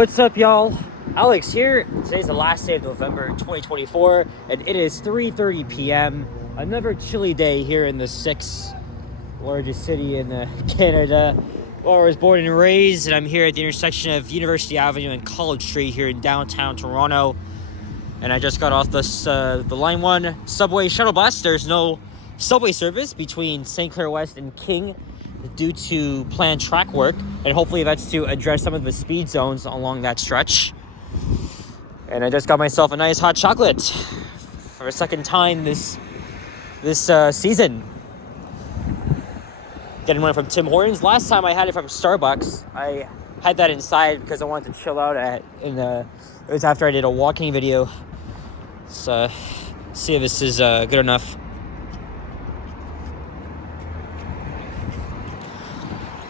What's up, y'all? Alex here. Today's the last day of November 2024, and it is 3:30 p.m. Another chilly day here in the sixth largest city in Canada, where I was born and raised, and I'm here at the intersection of University Avenue and College Street here in downtown Toronto. And I just got off the Line 1 subway shuttle bus. There's no subway service between St. Clair West and King due to planned track work, and hopefully that's to address some of the speed zones along that stretch. And I just got myself a nice hot chocolate for a second time this season. Getting one from Tim Hortons. Last time I had it from Starbucks. I had that inside because I wanted to chill out it was after I did a walking video. So see if this is good enough.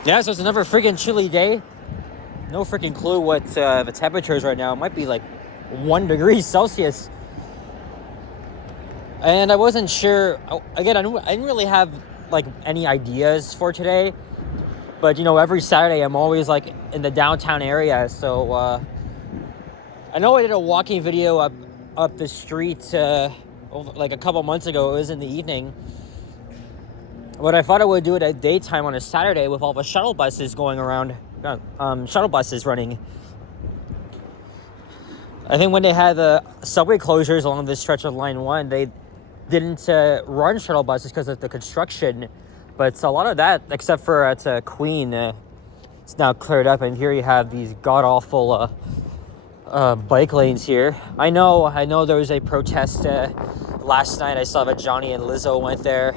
Yeah, so it's another freaking chilly day. No freaking clue what the temperature is right now. It might be like 1 degree Celsius. And I wasn't sure. Again, I didn't really have like any ideas for today. But you know, every Saturday I'm always like in the downtown area. So I know I did a walking video up the street like a couple months ago. It was in the evening. But I thought I would do it at daytime on a Saturday with all the shuttle buses going around, shuttle buses running. I think when they had the subway closures along this stretch of Line 1, they didn't run shuttle buses because of the construction. But a lot of that, except for at Queen, it's now cleared up. And here you have these god-awful bike lanes here. I know there was a protest last night. I saw that Johnny and Lizzo went there.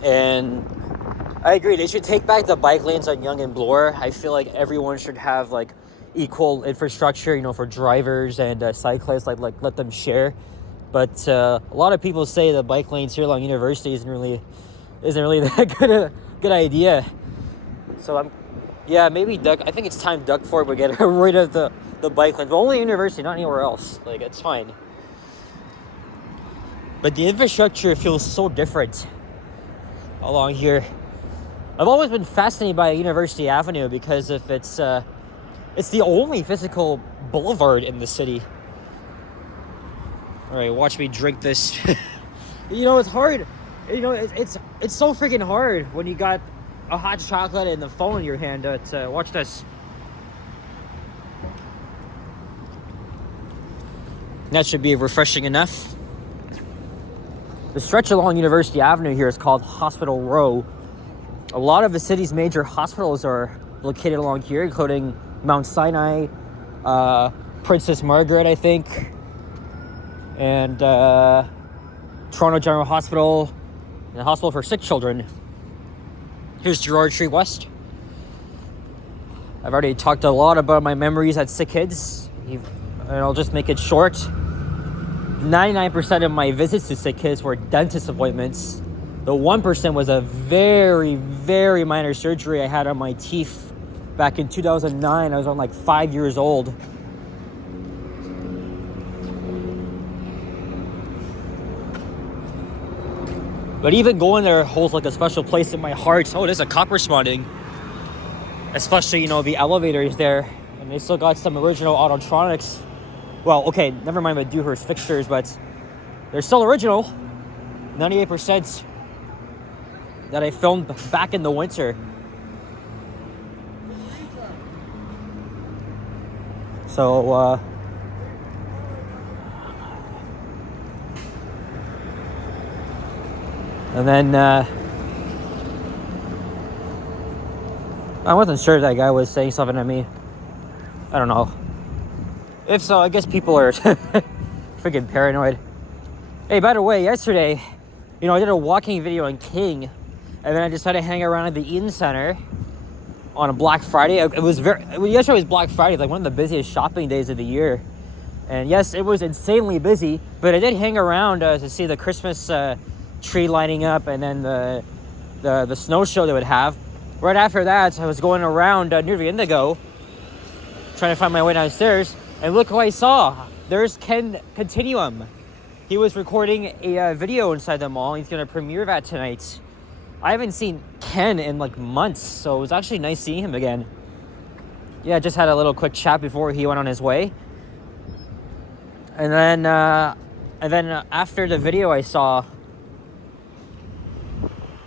And I agree, they should take back the bike lanes on Yonge and Bloor. I feel like everyone should have like equal infrastructure, you know, for drivers and cyclists, like let them share. But a lot of people say the bike lanes here along University isn't really that good idea. So maybe I think it's time Doug Ford would get rid of the bike lanes, but only University, not anywhere else. Like, it's fine. But the infrastructure feels so different along here. I've always been fascinated by University Avenue because if it's the only physical boulevard in the city. All right, watch me drink this. You know, it's hard. You know, it's so freaking hard when you got a hot chocolate and the phone in your hand. Watch this. That should be refreshing enough. The stretch along University Avenue here is called Hospital Row. A lot of the city's major hospitals are located along here, including Mount Sinai, Princess Margaret, I think, and Toronto General Hospital, and the Hospital for Sick Children. Here's Gerrard Street West. I've already talked a lot about my memories at Sick Kids, and I'll just make it short. 99% of my visits to Sick Kids were dentist appointments. The 1% was a very, very minor surgery I had on my teeth back in 2009. I was like 5 years old. But even going there holds like a special place in my heart. Oh, there's a cop responding. Especially, you know, the elevators there. And they still got some original Autotronics. Well, okay, never mind the Dewhurst fixtures, but they're still original. 98% that I filmed back in the winter. So, and then, I wasn't sure if that guy was saying something to me. I don't know. If so, I guess people are freaking paranoid. Hey, by the way, yesterday, you know, I did a walking video on King, and then I decided to hang around at the Eaton Center on a Black Friday. Yesterday was Black Friday, like one of the busiest shopping days of the year. And yes, it was insanely busy, but I did hang around to see the Christmas tree lining up, and then the snow show they would have. Right after that, I was going around near the Indigo, trying to find my way downstairs. And look who I saw. There's Ken Continuum. He was recording a video inside the mall. He's going to premiere that tonight. I haven't seen Ken in like months, so it was actually nice seeing him again. yeah, just had a little quick chat before he went on his way. And then after the video I saw,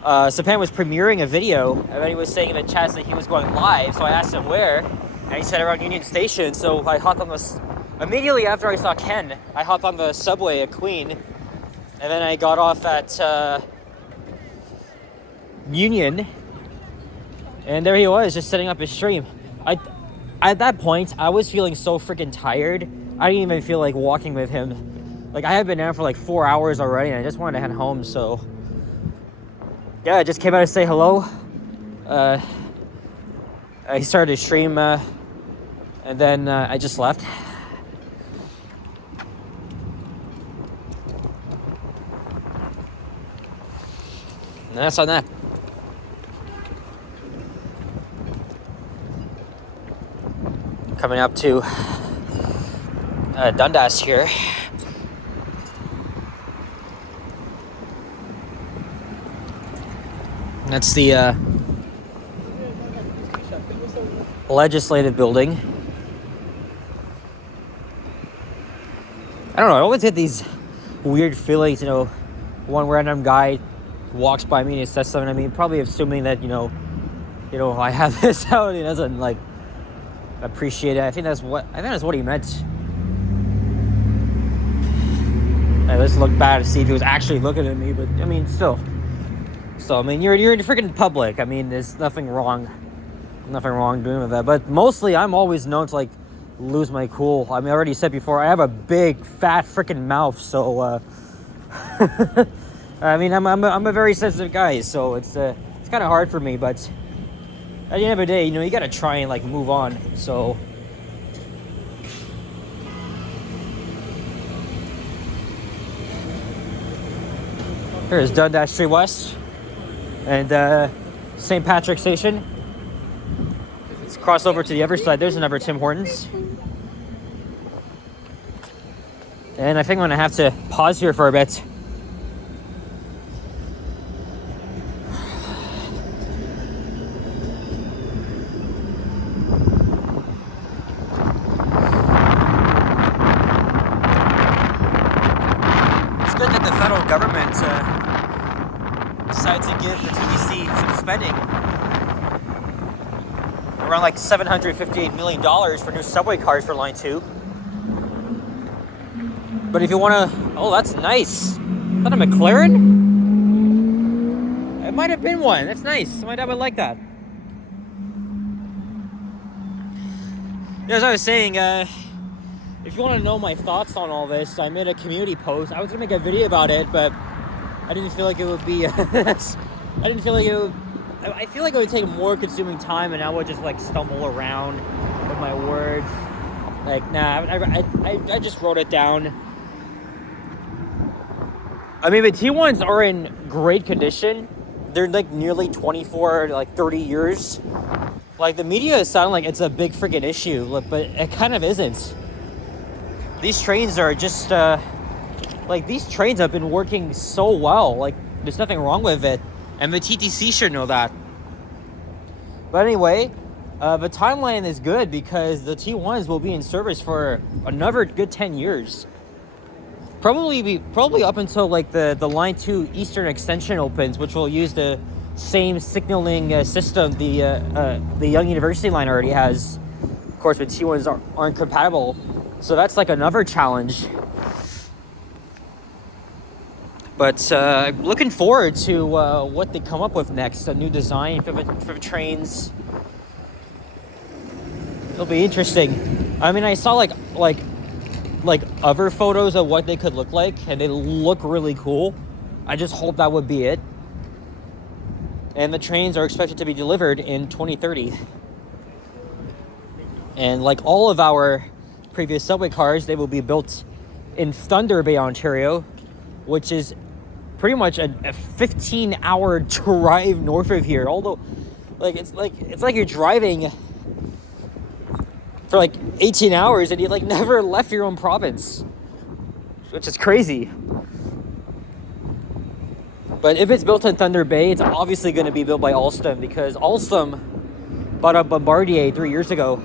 Sapan was premiering a video, and then he was saying in the chat that he was going live. So I asked him where, and he said around Union Station. So I hopped on this immediately after I saw Ken. I hopped on the subway at Queen, and then I got off at Union, and there he was, just setting up his stream. At that point, I was feeling so freaking tired. I didn't even feel like walking with him. Like, I had been there for like 4 hours already, and I just wanted to head home. So yeah, I just came out to say hello. He started his stream, and then I just left. And that's on that. Coming up to Dundas here. That's the legislative building. I don't know, I always get these weird feelings, you know, one random guy walks by me and he says something to me, probably assuming that, you know, I have this out and he doesn't like appreciate it. I think that's what he meant. Let's look bad to see if he was actually looking at me, but I mean, still. So I mean, you're in the freaking public. I mean, there's nothing wrong doing with that. But mostly, I'm always known to like lose my cool. I mean, I already said before, I have a big fat freaking mouth, so I mean, I'm a very sensitive guy, so it's kind of hard for me. But at the end of the day, you know, you gotta try and like move on. So. Here's Dundas Street West and St. Patrick's Station. Let's cross over to the other side. There's another Tim Hortons. And I think I'm gonna have to pause here for a bit. It's good that the federal government decided to give the TTC some spending. Around like $758 million for new subway cars for Line 2. But if you want to... Oh, that's nice. Is that a McLaren? It might have been one. That's nice. My dad would like that. Yeah, as I was saying, if you want to know my thoughts on all this, I made a community post. I was going to make a video about it, but I didn't feel like it would be... I feel like it would take more consuming time, and I would just like stumble around with my words. Like, nah, I just wrote it down. I mean, the T1s are in great condition. They're like nearly 24, like 30 years. Like, the media is sounding like it's a big freaking issue, but it kind of isn't. These trains are just, like, these trains have been working so well. Like, there's nothing wrong with it. And the TTC should know that. But anyway, the timeline is good because the T1s will be in service for another good 10 years. Probably up until like the Line 2 Eastern Extension opens, which will use the same signaling system the Yonge University line already has. Of course, the T1s aren't compatible, so that's like another challenge. But I'm looking forward to what they come up with next. A new design for the trains. It'll be interesting. I mean, I saw like other photos of what they could look like, and they look really cool. I just hope that would be it. And the trains are expected to be delivered in 2030. And like all of our previous subway cars, they will be built in Thunder Bay, Ontario, which is pretty much a 15-hour drive north of here. Although, it's like you're driving for like 18 hours and you like never left your own province, which is crazy. But if it's built in Thunder Bay, it's obviously going to be built by Alstom, because Alstom bought up Bombardier 3 years ago.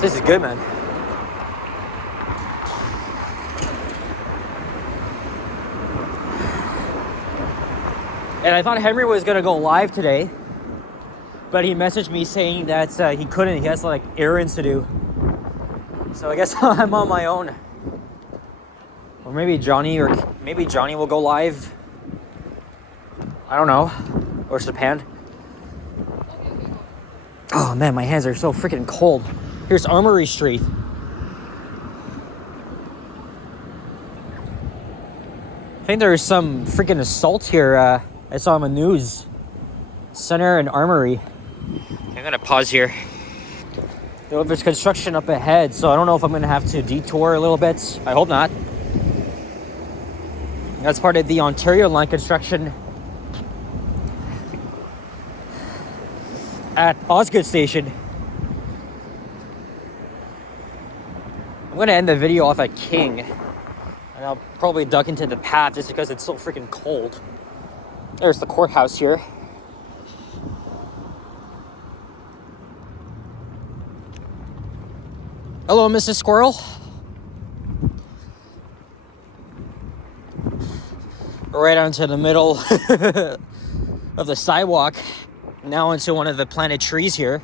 This is good, man. And I thought Henry was gonna go live today, but he messaged me saying that he couldn't. He has like errands to do. So I guess I'm on my own. Or maybe Johnny will go live. I don't know. Or Japan. Oh man, my hands are so freaking cold. Here's Armory Street. I think there was some freaking assault here. I saw on the news. Center and Armory. I'm gonna pause here. There's construction up ahead, so I don't know if I'm gonna have to detour a little bit. I hope not. That's part of the Ontario line construction at Osgood Station. I'm gonna end the video off at King, and I'll probably duck into the path just because it's so freaking cold. There's the courthouse here. Hello, Mrs. Squirrel. Right onto the middle of the sidewalk. Now into one of the planted trees here.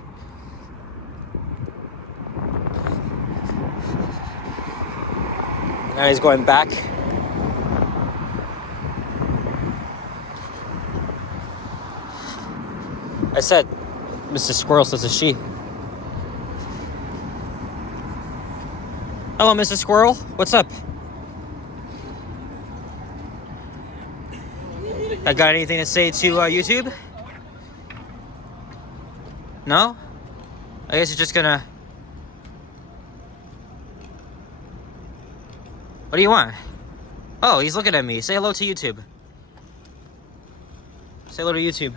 Now he's going back. I said, Mrs. Squirrel says it's she. Hello, Mrs. Squirrel. What's up? I got anything to say to YouTube? No? I guess you're just gonna... What do you want? Oh, he's looking at me. Say hello to YouTube. Say hello to YouTube.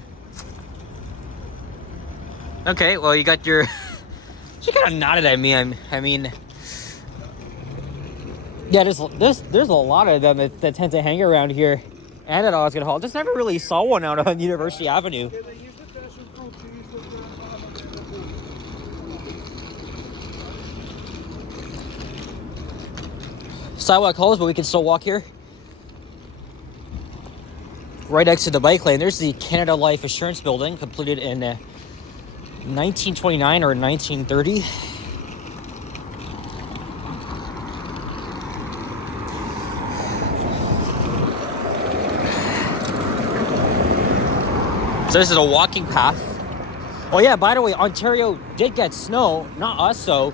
Okay, well, you got your... She kind of nodded at me. I mean... Yeah, there's a lot of them that tend to hang around here and at Osgood Hall. Just never really saw one out on University Avenue. Sidewalk closed, but we can still walk here. Right next to the bike lane, there's the Canada Life Assurance Building, completed in 1929 or 1930. So this is a walking path. Oh yeah, by the way, Ontario did get snow. Not us, though.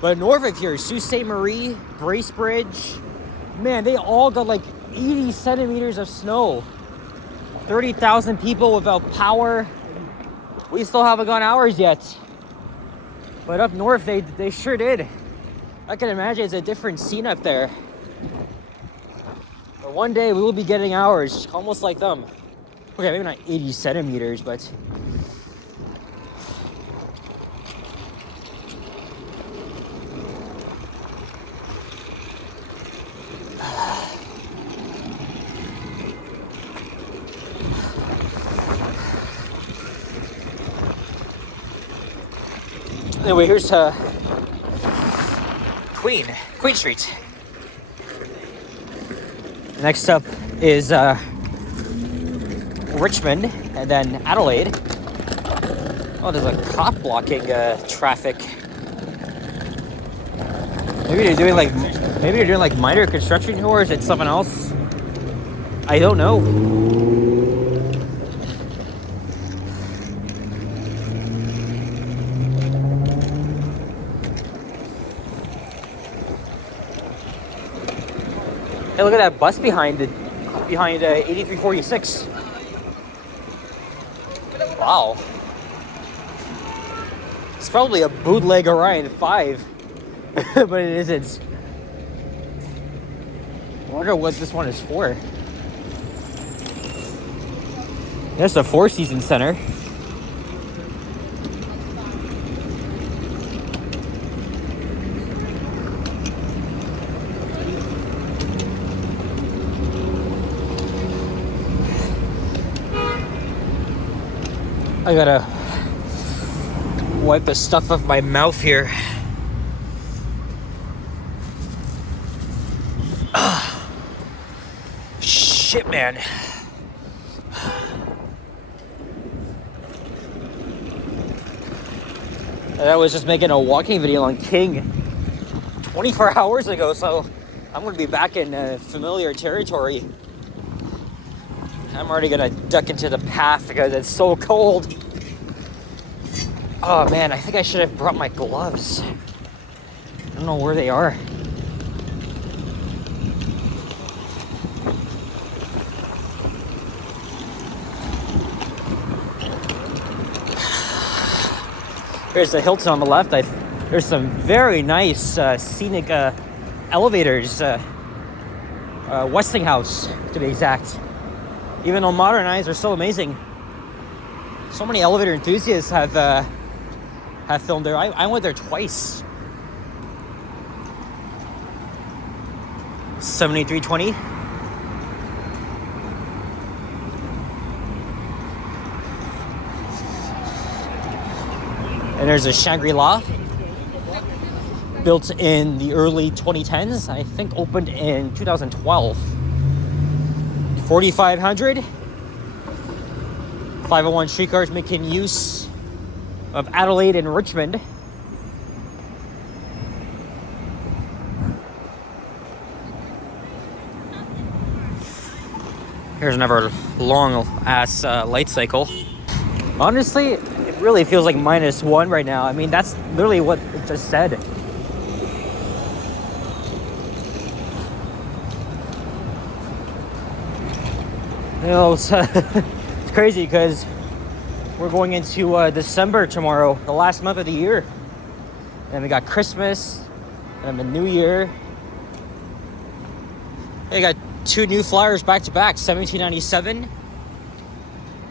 But Norfolk here, Sault Ste. Marie, Bracebridge. Man, they all got like 80 centimeters of snow. 30,000 people without power. We still haven't gone ours yet. But up north, they sure did. I can imagine it's a different scene up there. But one day we will be getting ours, almost like them. Okay, maybe not 80 centimeters, but... Anyway, here's Queen Street. Next up is Richmond, and then Adelaide. Oh, there's a cop blocking traffic. Maybe they're doing like minor construction, or is it something else? I don't know. Hey, look at that bus behind 8346. Wow. It's probably a bootleg Orion 5, but it isn't. I wonder what this one is for. There's the Four Seasons Center. I gotta wipe the stuff off my mouth here. Shit, man. I was just making a walking video on King 24 hours ago, so I'm gonna be back in familiar territory. I'm already gonna duck into the path because it's so cold. Oh man, I think I should have brought my gloves. I don't know where they are. Here's the Hilton on the left. There's some very nice scenic elevators. Westinghouse, to be exact. Even though modernized, they're still amazing. So many elevator enthusiasts have filmed there. I went there twice. 7320. And there's a Shangri-La, built in the early 2010s. I think opened in 2012. 4500. 501 streetcars making use of Adelaide and Richmond. Here's another long ass light cycle. Honestly, it really feels like -1 right now. I mean, that's literally what it just said. You know, it's crazy because we're going into December tomorrow, the last month of the year. And we got Christmas and the New Year. They got 2 new flyers back to back, 1797,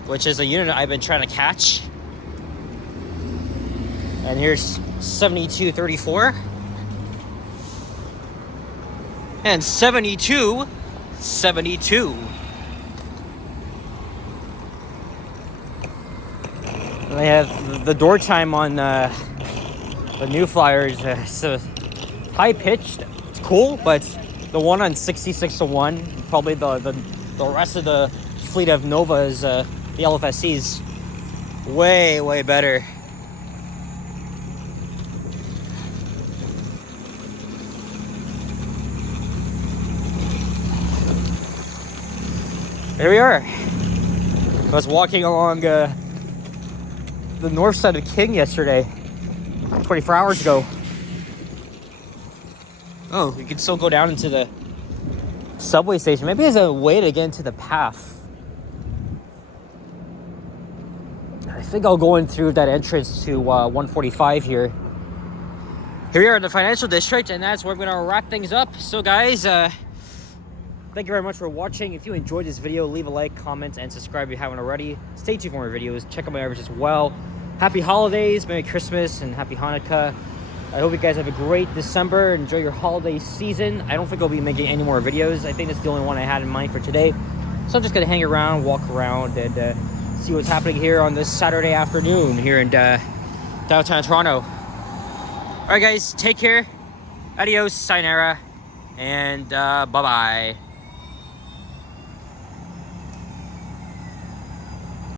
which is a unit I've been trying to catch. And here's 7234 and 7272. And they have the door chime on the new flyers. So high pitched, it's cool, but the one on 6601, probably the rest of the fleet of Novas, the LFSCs, way better. Here we are. I was walking along the north side of King yesterday, 24 hours ago. Oh, we can still go down into the subway station. Maybe there's a way to get into the path. I think I'll go in through that entrance to 145 here. Here we are in the financial district, and that's where I'm going to wrap things up. So guys, thank you very much for watching. If you enjoyed this video, leave a like, comment, and subscribe if you haven't already. Stay tuned for more videos. Check out my average as well. Happy holidays, Merry Christmas, and Happy Hanukkah. I hope you guys have a great December. Enjoy your holiday season. I don't think I'll be making any more videos. I think that's the only one I had in mind for today. So I'm just going to hang around, walk around, and see what's happening here on this Saturday afternoon here in downtown Toronto. All right, guys, take care. Adios, sayonara, and bye-bye.